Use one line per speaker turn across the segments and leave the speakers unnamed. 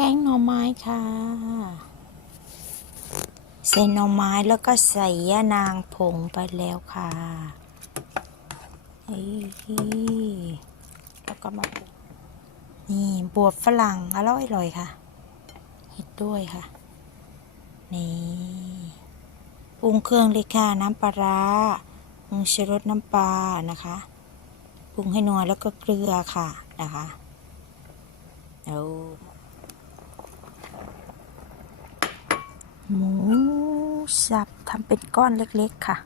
แกงหน่อไม้ค่ะ ใส่หน่อไม้แล้วก็ใส่ยะนางผงไปแล้วค่ะนี่แล้วก็มานี่บวบฝรั่งอร่อยอร่อยค่ะเห็ดด้วยค่ะ นี่ปรุงเครื่องเลยค่ะ น้ำปลาร้าปรุงชูรสน้ำปลานะคะปรุงให้นัวแล้วก็เกลือค่ะนะคะเอา หมูสับทำเป็นก้อนเล็ก ๆ ค่ะ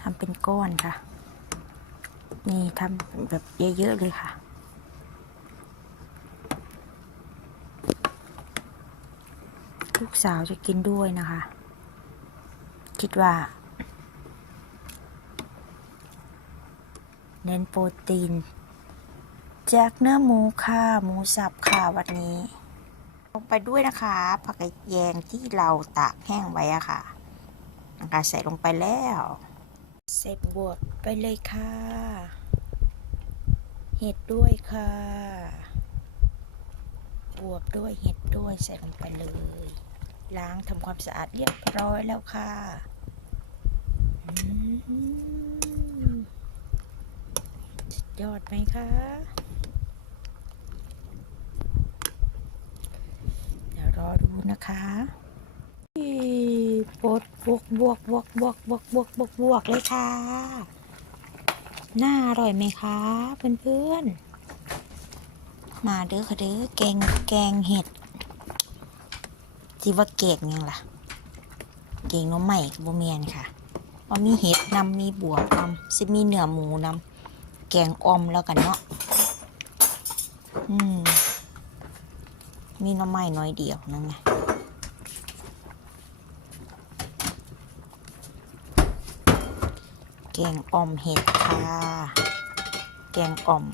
ทำเป็นก้อนค่ะ นี่ทำแบบเยอะ ๆ เลยค่ะ ลูกสาวจะกินด้วยนะคะ คิดว่า เน้นโปรตีนจากเนื้อหมูค่ะ หมูสับค่ะวันนี้ งไปด้วยนะคะผักกาดแยงที่เราตากแห้งไว้อะค่ะนะคะใส่ลงไปแล้ว ใส่บวบไปเลยค่ะ เห็ดด้วยค่ะบวบด้วยเห็ดด้วยใส่ลงไปเลย ล้างทำความสะอาดเรียบร้อยแล้วค่ะยอดไหมคะ เดี๋ยวรอดู นะคะปดบวกบวกบวกบวกบวกบวกบวกบวกเลยค่ะ น่าอร่อยไหมคะเพื่อนๆ มาเด้อค่ะเด้อแกงแกงเห็ดจีว่าเกงยังล่ะ เกงน้องใหม่บเมียนค่ะว่ามีเห็ดนำมีบวกนำซิมีเนื้อหมูนำแกงอมแล้วกันเนาะอืมมีน้ำไม้น้อยเดียวนั่นไง แกงอ่อมเห็ดค่ะ แกงอ่อม